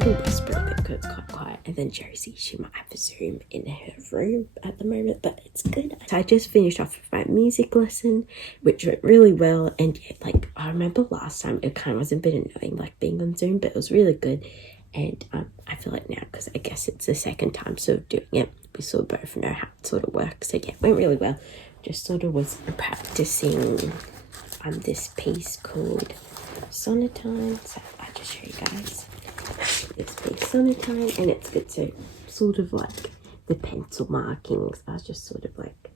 sort of whisper a bit because it's quite quiet. And then Josie, she might have a Zoom in her room at the moment, but it's good. So I just finished off with my music lesson, which went really well. And yeah, like I remember last time it kind of was a bit annoying, like being on Zoom, but it was really good. And I feel like now, because I guess it's the second time sort of doing it, we sort of both know how it sort of works. So yeah, it went really well. Just sort of was practicing this piece called Sonatine. So I'll just show you guys this piece, Sonatine, and it's good. So sort of like the pencil markings, I was just sort of like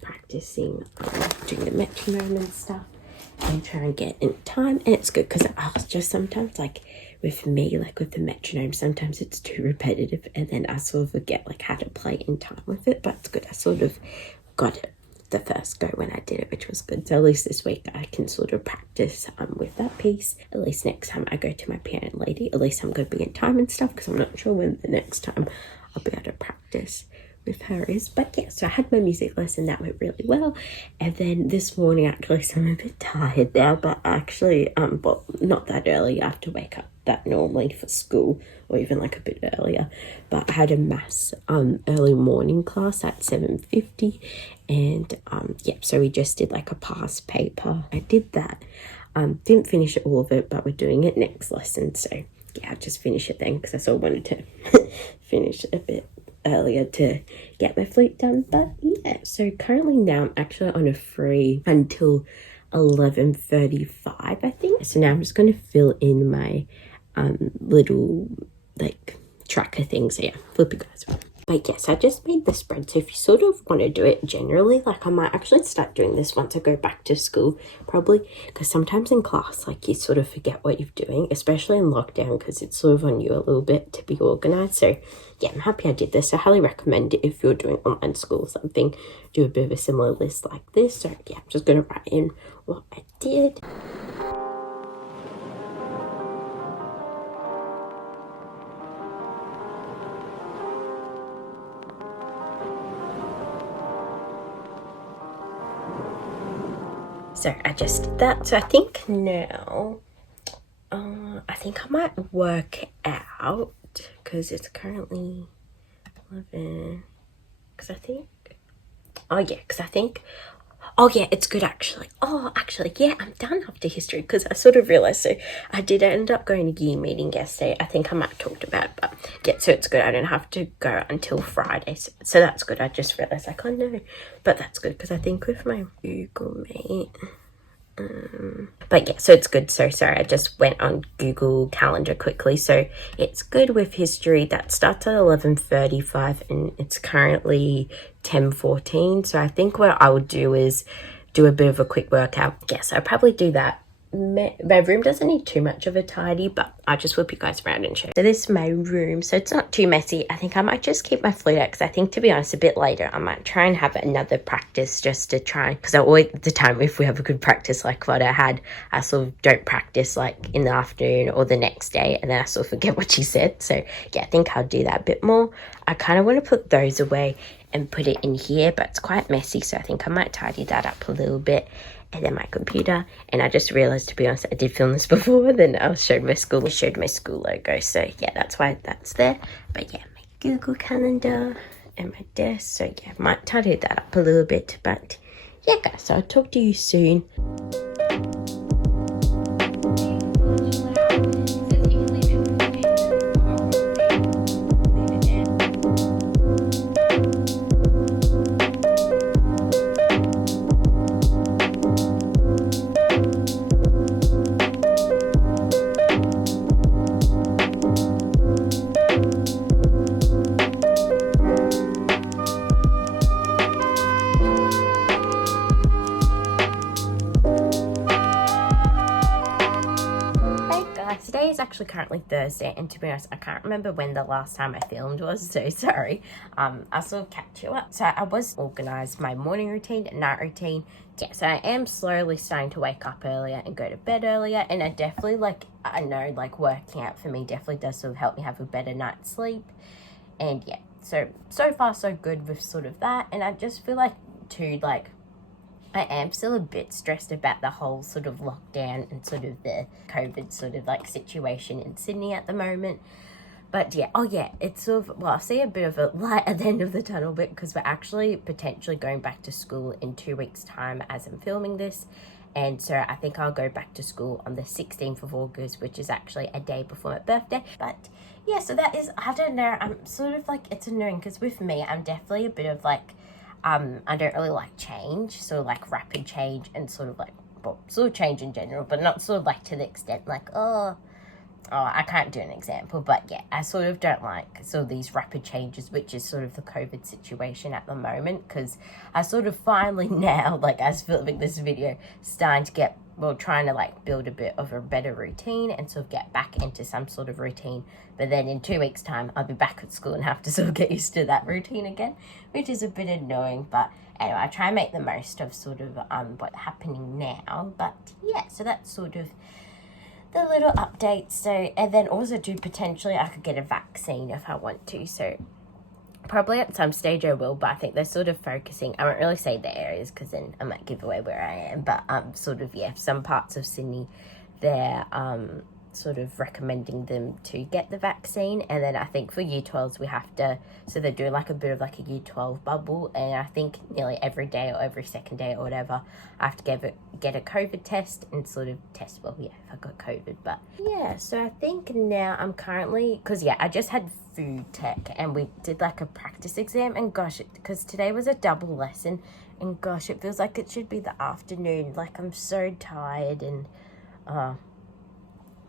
practicing doing the metronome and stuff and try and get in time. And it's good because I was just sometimes like with me, like with the metronome, sometimes it's too repetitive and then I sort of forget like how to play in time with it. But it's good, I sort of got it the first go when I did it, which was good. So at least this week I can sort of practice with that piece. At least next time I go to my piano lady, at least I'm going to be in time and stuff, because I'm not sure when the next time I'll be able to practice with her is. But yeah, so I had my music lesson, that went really well. And then this morning actually, so I'm a bit tired now, but actually well, not that early. I have to wake up that normally for school, or even like a bit earlier, but I had a maths early morning class at 7:50, and yeah, so we just did like a past paper. I did that, didn't finish all of it, but we're doing it next lesson, so yeah, I'll just finish it then, because I sort of wanted to finish a bit earlier to get my flute done. But yeah, so currently now I'm actually on a free until 11:35, I think. So now I'm just going to fill in my little like tracker thing. So yeah, flip you guys around. But yes, I just made the spread. So if you sort of want to do it generally, like I might actually start doing this once I go back to school, probably, because sometimes in class, like you sort of forget what you're doing, especially in lockdown, because it's sort of on you a little bit to be organized. So yeah, I'm happy I did this. I highly recommend it if you're doing online school or something, do a bit of a similar list like this. So yeah, I'm just going to write in what I did. So I just did that. So I think now, I think I might work out, because it's currently 11, because I think, oh yeah, it's good actually. Oh, actually, yeah, I'm done after history, because I sort of realised, so I did end up going to year meeting yesterday. I think I might have talked about it, but yeah, so it's good. I don't have to go until Friday, so that's good. I just realised, like, oh no, but that's good, because I think with my Google Meet, but yeah, so it's good. So sorry, I just went on Google Calendar quickly. So it's good with history. That starts at 11:35 and it's currently 10:14. So I think what I would do is do a bit of a quick workout. Yes, I'll probably do that. My room doesn't need too much of a tidy, but I'll just whip you guys around and show. So this is my room, so it's not too messy. I think I might just keep my flute out, because I think, to be honest, a bit later I might try and have another practice, just to try, because I always, at the time, if we have a good practice like what I had, I sort of don't practice like in the afternoon or the next day, and then I sort of forget what she said. So yeah, I think I'll do that a bit more. I kind of want to put those away and put it in here, but it's quite messy, so I think I might tidy that up a little bit. And then my computer, and I just realized, to be honest, I did film this before, then I showed my school logo, so yeah, that's why that's there. But yeah, my Google Calendar and my desk, so yeah, might tidy that up a little bit. But yeah guys, so I'll talk to you soon. Today is actually currently Thursday, and to be honest, I can't remember when the last time I filmed was, so sorry. I'll sort of catch you up. So I was organised my morning routine and night routine. Yeah, so I am slowly starting to wake up earlier and go to bed earlier, and I definitely, like, I know, like, working out for me definitely does sort of help me have a better night's sleep. And yeah, so far so good with sort of that. And I just feel like too, like, I am still a bit stressed about the whole sort of lockdown and sort of the COVID sort of like situation in Sydney at the moment. But yeah, oh yeah, it's sort of, well, I see a bit of a light at the end of the tunnel bit because we're actually potentially going back to school in 2 weeks' time as I'm filming this. And so I think I'll go back to school on the 16th of August, which is actually a day before my birthday. But yeah, so that is, I don't know, I'm sort of like, it's annoying because with me, I'm definitely a bit of like, I don't really like change, so like rapid change and sort of like, well, sort of change in general, but not sort of like to the extent like, oh, I can't do an example, but yeah, I sort of don't like sort of these rapid changes, which is sort of the COVID situation at the moment, because I sort of finally now, like as filming this video, starting to get, well, trying to like build a bit of a better routine and sort of get back into some sort of routine. But then in 2 weeks' time, I'll be back at school and have to sort of get used to that routine again, which is a bit annoying. But anyway, I try and make the most of sort of what's happening now. But yeah, so that's sort of the little updates. So, and then also too, potentially I could get a vaccine if I want to, so probably at some stage I will, but I think they're sort of focusing, I won't really say the areas because then I might give away where I am, but sort of, yeah, some parts of Sydney, they're sort of recommending them to get the vaccine. And then I think for year 12s we have to, so they're doing like a bit of like a year 12 bubble, and I think nearly every day or every second day or whatever I have to get a COVID test and sort of test, well, yeah, if I got COVID. But yeah, so I think now I'm currently, because yeah, I just had food tech and we did like a practice exam, and gosh, because today was a double lesson, and gosh, it feels like it should be the afternoon, like I'm so tired. And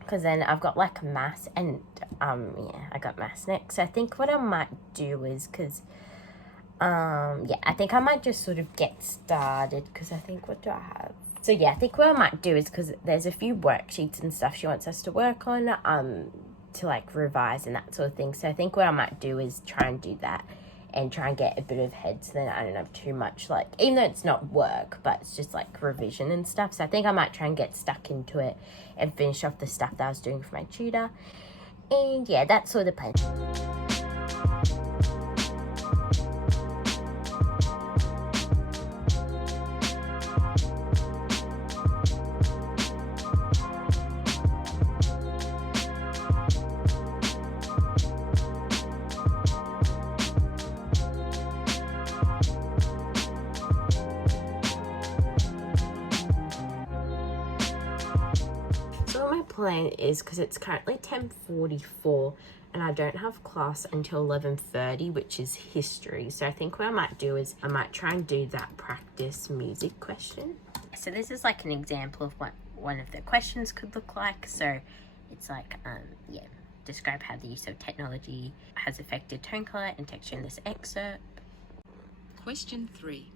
because then I've got like maths and yeah, I got maths next. So I think what I might do is, because yeah, I think I might just sort of get started, because I think, what do I have? So yeah, I think what I might do is, because there's a few worksheets and stuff she wants us to work on to like revise and that sort of thing. So I think what I might do is try and do that and try and get a bit of head, so then I don't have too much, like, even though it's not work, but it's just like revision and stuff. So I think I might try and get stuck into it and finish off the stuff that I was doing for my tutor. And yeah, that's sort of the plan. Plan is, because it's currently 10:44 and I don't have class until 11:30, which is history. So I think what I might do is I might try and do that practice music question. So this is like an example of what one of the questions could look like. So it's like yeah, describe how the use of technology has affected tone, color and texture in this excerpt. Question 3.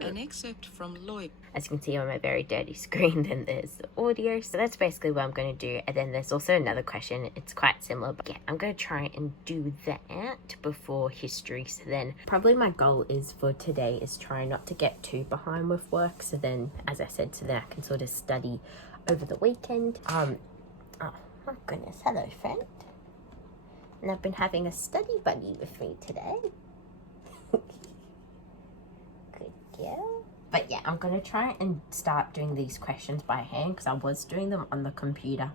An excerpt from Lloyd. As you can see on my very dirty screen, then there's the audio. So that's basically what I'm going to do. And then there's also another question. It's quite similar, but yeah, I'm going to try and do that before history. So then probably my goal is for today is try not to get too behind with work. So then, as I said, so then I can sort of study over the weekend. Oh my goodness, hello friend. And I've been having a study buddy with me today. Yeah, but yeah, I'm gonna try and start doing these questions by hand, because I was doing them on the computer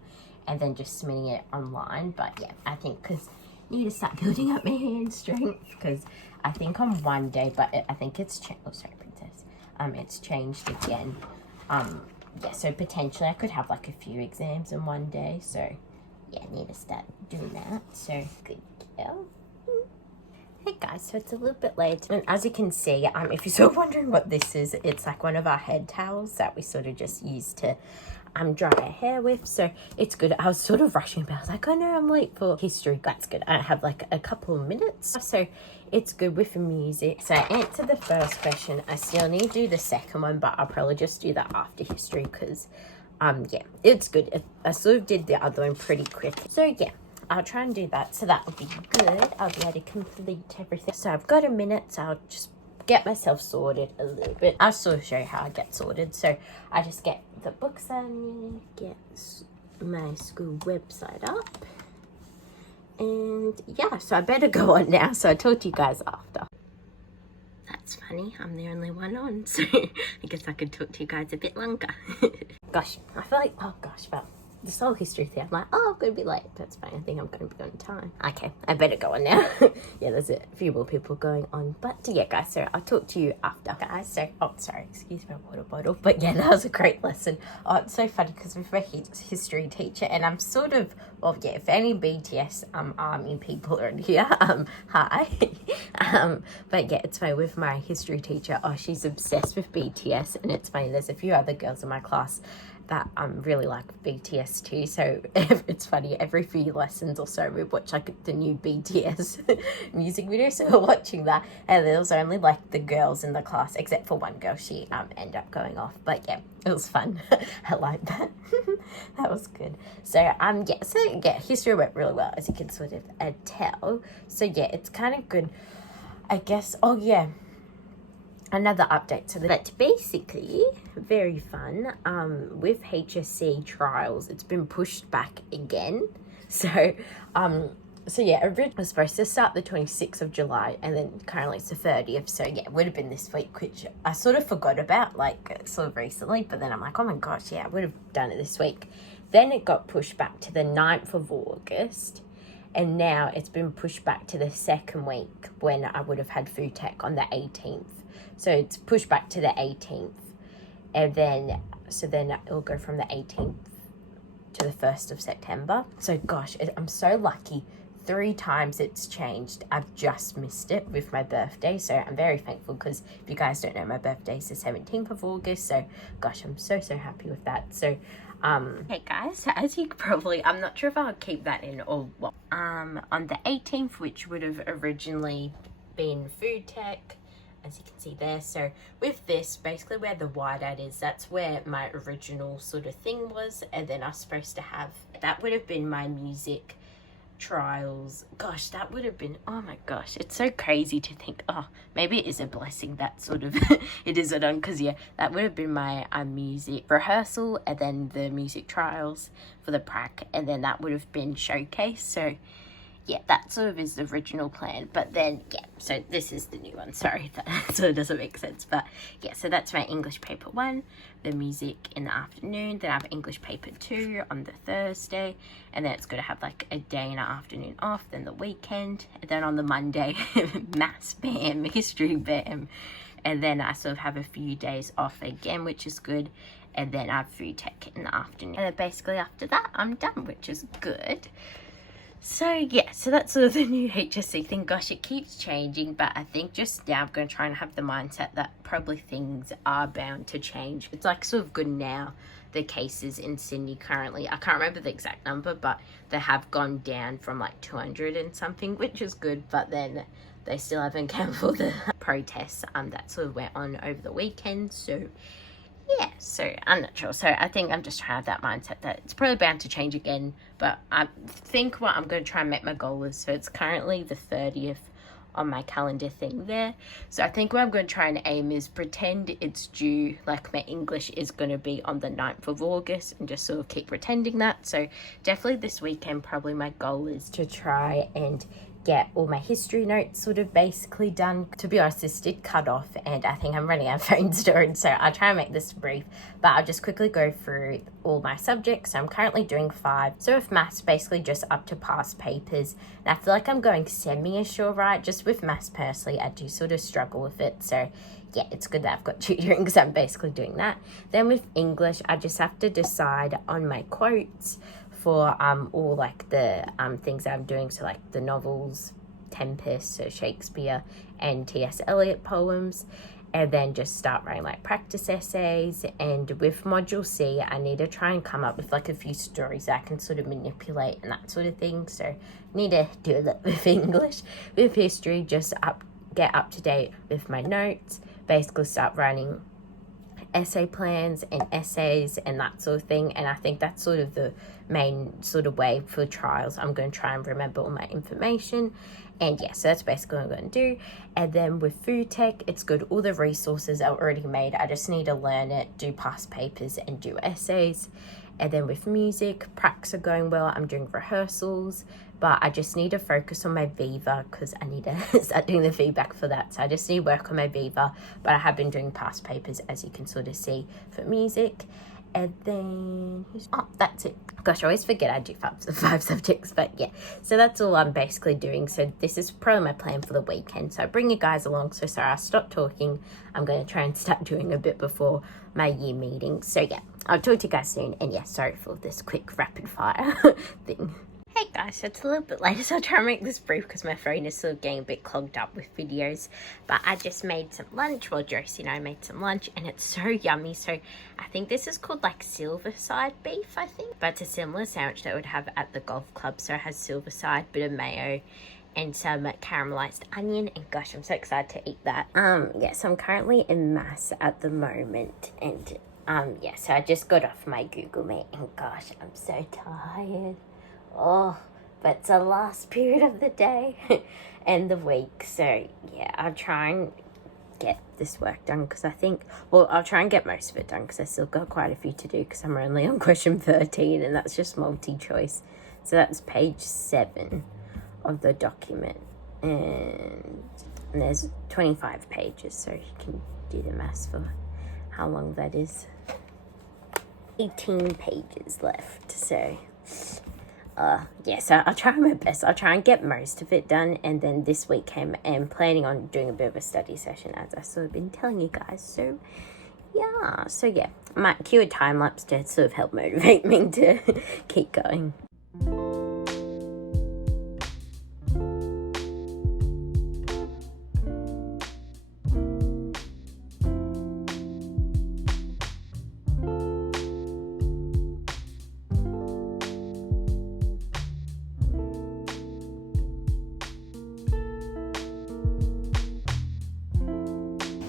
and then just submitting it online. But yeah, I think because I need to start building up my hand strength, because I think on one day, but I think it's oh sorry princess, it's changed again. Yeah, so potentially I could have like a few exams in one day. So yeah, I need to start doing that. So good girl. Hey guys, so it's a little bit late, and as you can see, if you're sort of wondering what this is, it's like one of our head towels that we sort of just use to dry our hair with. So it's good. I was sort of rushing, but I was like, oh no, I'm late for history. That's good. I have like a couple of minutes, so it's good with the music. So I answered the first question. I still need to do the second one, but I'll probably just do that after history, because yeah, it's good. I sort of did the other one pretty quick. So yeah, I'll try and do that, so that will be good. I'll be able to complete everything. So I've got a minute, so I'll just get myself sorted a little bit. I'll sort of show you how I get sorted. So I just get the books I need, get my school website up, and yeah, so I better go on now. So I'll talk to you guys after. That's funny, I'm the only one on, so I guess I could talk to you guys a bit longer. Gosh, I feel like, oh gosh, about this whole history thing, I'm like, oh, I'm going to be late. That's fine. I think I'm going to be on time. Okay, I better go on now. Yeah, there's a few more people going on. But yeah, guys, so I'll talk to you after. Guys, so, oh, sorry, excuse my water bottle. But yeah, that was a great lesson. Oh, it's so funny because we've a history teacher and I'm sort of, well, yeah, if any BTS army people are in here, hi. But yeah, it's funny with my history teacher. Oh, she's obsessed with BTS, and it's funny, there's a few other girls in my class that really like BTS too, so it's funny, every few lessons or so we watch like the new BTS music video, so we're watching that, and there was only like the girls in the class except for one girl, she ended up going off, but yeah, it was fun. I like that. That was good. So yeah, history went really well, as you can sort of tell. So yeah, it's kind of good, I guess. Oh yeah, another update. So that's basically very fun. With HSC trials, it's been pushed back again. So yeah, originally was supposed to start the 26th of July, and then currently it's the 30th. So yeah, it would have been this week, which I sort of forgot about, like sort of recently. But then I'm like, oh my gosh, yeah, I would have done it this week. Then it got pushed back to the 9th of August. And now it's been pushed back to the second week when I would have had food tech on the 18th. So it's pushed back to the 18th. And then it'll go from the 18th to the 1st of September. So gosh, I'm so lucky. 3 times it's changed. I've just missed it with my birthday. So I'm very thankful because if you guys don't know, my birthday is the 17th of August. So gosh, I'm so happy with that. So hey guys, as you probably, I'm not sure if I'll keep that in or what. On the 18th, which would have originally been food tech, as you can see there. So with this, basically where the whiteout is, that's where my original sort of thing was. And then I was supposed to have, that would have been my music trials. Gosh, that would have been, oh my gosh, it's so crazy to think, oh, maybe it is a blessing that sort of it isn't on, because yeah, that would have been my music rehearsal, and then the music trials for the prac, and then that would have been showcase. So yeah, that sort of is the original plan. But then yeah, so this is the new one. Sorry, that sort of doesn't make sense. But yeah, so that's my English paper 1, the music in the afternoon. Then I have English paper 2 on the Thursday, and then it's going to have like a day and an afternoon off, then the weekend, and then on the Monday maths bam, history bam, and then I sort of have a few days off again, which is good. And then I have food tech in the afternoon, and then basically after that I'm done, which is good. So yeah, so that's sort of the new HSC thing. Gosh, it keeps changing, but I think just now I'm going to try and have the mindset that probably things are bound to change. It's like sort of good now, the cases in Sydney currently, I can't remember the exact number, but they have gone down from like 200 and something, which is good. But then they still haven't cancelled the protests that sort of went on over the weekend. So yeah, so I'm not sure. So I think I'm just trying to have that mindset that it's probably bound to change again. But I think what I'm going to try and make my goal is, so it's currently the 30th on my calendar thing there. So I think what I'm going to try and aim is pretend it's due, like my English is going to be on the 9th of August, and just sort of keep pretending that. So definitely this weekend, probably my goal is to try and get all my history notes sort of basically done. To be honest, this did cut off and I think I'm running out of phone storage, so I'll try and make this brief, but I'll just quickly go through all my subjects. So I'm currently doing 5. So with maths, basically just up to past papers, and I feel like I'm going semi-ish all right. Just with maths personally, I do sort of struggle with it, so yeah, it's good that I've got tutoring because I'm basically doing that. Then with English, I just have to decide on my quotes for all like the things that I'm doing, so like the novels, Tempest, so Shakespeare, and T.S. Eliot poems, and then just start writing like practice essays. And with module C, I need to try and come up with like a few stories that I can sort of manipulate and that sort of thing. So I need to do that with English. With history, just get up to date with my notes, basically start writing essay plans and essays and that sort of thing. And I think that's sort of the main sort of way for trials. I'm going to try and remember all my information, and yeah, so that's basically what I'm going to do. And then with food tech, it's good, all the resources are already made, I just need to learn it, do past papers and do essays. And then with music, pracs are going well, I'm doing rehearsals, but I just need to focus on my Viva because I need to start doing the feedback for that. So I just need to work on my Viva, but I have been doing past papers, as you can sort of see, for music. And then, oh, that's it. Gosh, I always forget I do five subjects, but yeah. So that's all I'm basically doing. So this is probably my plan for the weekend. So I bring you guys along. So sorry, I stopped talking. I'm going to try and start doing a bit before my year meeting. So yeah, I'll talk to you guys soon. And yeah, sorry for this quick rapid fire thing. Hey guys, so it's a little bit later, so I'll try and make this brief because my phone is still getting a bit clogged up with videos. But I just made some lunch, well, Josie and I made some lunch, and it's so yummy. So I think this is called like silverside beef, I think. But it's a similar sandwich that I would have at the golf club. So it has silverside, bit of mayo, and some caramelized onion. And gosh, I'm so excited to eat that. Yeah, so I'm currently in maths at the moment, and yeah, so I just got off my Google Meet, and gosh, I'm so tired. Oh, but it's the last period of the day and the week. So, yeah, I'll try and get this work done because I think, well, I'll try and get most of it done because I still got quite a few to do because I'm only on question 13 and that's just multi-choice. So that's page 7 of the document. And there's 25 pages, so you can do the maths for how long that is. 18 pages left, so... yeah, so I'll try my best. I'll try and get most of it done, and then this weekend I'm planning on doing a bit of a study session as I sort of been telling you guys. So yeah, I might cue a time lapse to sort of help motivate me to keep going.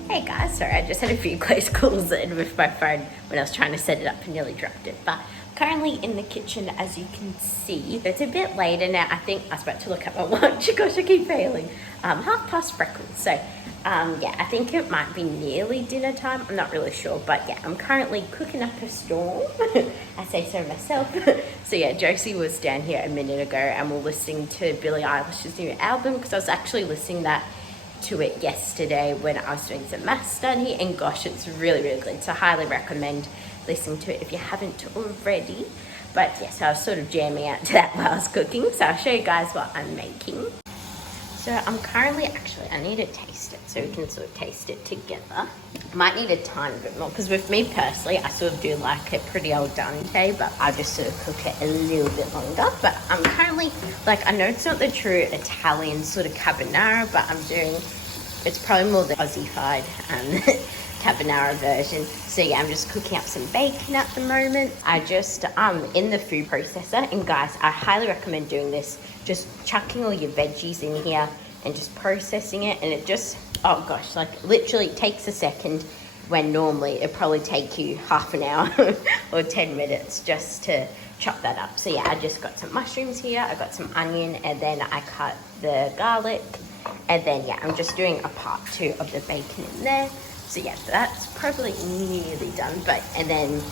Hey guys, sorry, I just had a few close calls in with my phone when I was trying to set it up and nearly dropped it. But currently in the kitchen, as you can see, it's a bit later now. I think I was about to look at my watch. Gosh, I keep failing. 1:30 freckles. So yeah, I think it might be nearly dinner time. I'm not really sure, but yeah, I'm currently cooking up a storm. I say so myself. So yeah, Josie was down here a minute ago and we're listening to Billie Eilish's new album because I was actually listening to it yesterday when I was doing some math study, and gosh, it's really, really good. So I highly recommend listening to it if you haven't already. But yes, yeah, so I was sort of jamming out to that while I was cooking. So I'll show you guys what I'm making. So I'm currently, actually, I need to taste it so we can sort of taste it together. Might need a tiny bit more because with me personally, I sort of do like it pretty al dente, but I just sort of cook it a little bit longer. But I'm currently, like, I know it's not the true Italian sort of carbonara, but I'm doing, it's probably more the Aussie-fied carbonara version. So yeah, I'm just cooking up some bacon at the moment. I just, in the food processor, and guys, I highly recommend doing this, just chucking all your veggies in here and just processing it, and it just, oh gosh, like literally takes a second when normally it'd probably take you half an hour or 10 minutes just to chop that up. So yeah, I just got some mushrooms here, I got some onion, and then I cut the garlic, and then yeah, I'm just doing a part 2 of the bacon in there. So yeah, that's probably nearly done, but, and then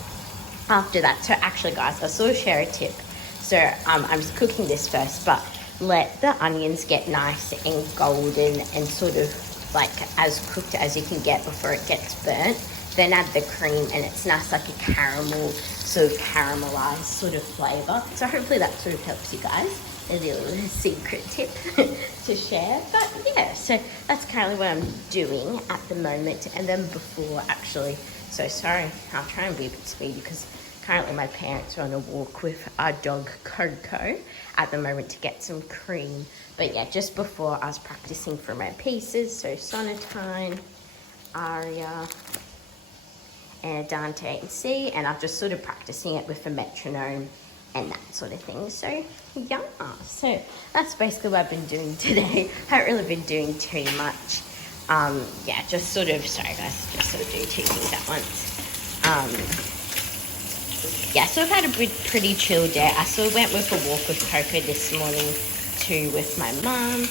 after that, so actually guys, I sort of share a tip. So I'm just cooking this first, but let the onions get nice and golden and sort of like as cooked as you can get before it gets burnt. Then add the cream and it's nice, like a caramel, sort of caramelized sort of flavor. So hopefully that sort of helps you guys. A little secret tip to share. But yeah, so that's currently what I'm doing at the moment. And then before, actually, so sorry, I'll try and be a bit speedy because currently my parents are on a walk with our dog Coco at the moment to get some cream. But yeah, just before I was practicing for my pieces, so sonatine, aria, and Dante and C, and I'm just sort of practicing it with a metronome and that sort of thing. So yeah, so that's basically what I've been doing today. Haven't really been doing too much. Yeah, just sort of, sorry guys, just sort of do 2 things at once. Yeah, so I've had a pretty chill day. I sort of went with a walk with Coco this morning too with my mum.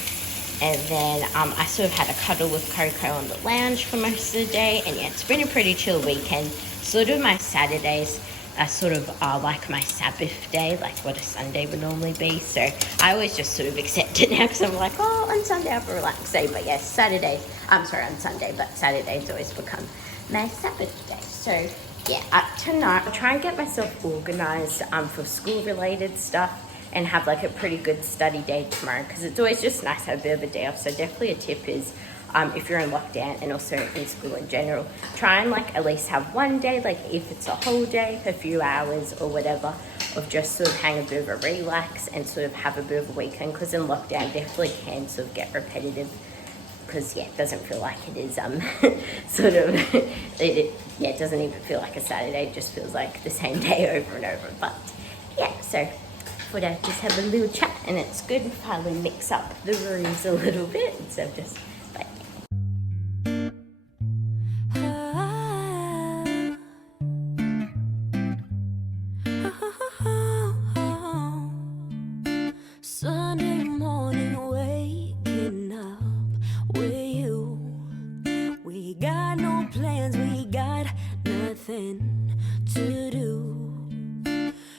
And then I sort of had a cuddle with Coco on the lounge for most of the day. And yeah, it's been a pretty chill weekend. Sort of my Saturdays are sort of like my Sabbath day, like what a Sunday would normally be. So I always just sort of accept it now because I'm like, oh, on Sunday I have a relaxed day. But yes, on Sunday, but Saturday's always become my Sabbath day. So yeah, tonight I'll try and get myself organised for school-related stuff and have like a pretty good study day tomorrow, because it's always just nice to have a bit of a day off. So definitely a tip is, if you're in lockdown and also in school in general, try and like at least have one day, like if it's a whole day, a few hours or whatever, of just sort of hang a bit of a relax and sort of have a bit of a weekend, because in lockdown definitely can sort of get repetitive, because yeah, it doesn't feel like it is sort of it doesn't even feel like a Saturday, it just feels like the same day over and over. But yeah, so thought I'd just have a little chat, and it's good if I mix up the rooms a little bit instead of just like. Sunday morning, waking up with you. We got no plans, we got nothing to do.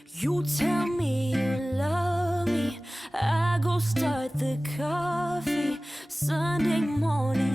You tell me you love me, I go start the coffee. Sunday morning,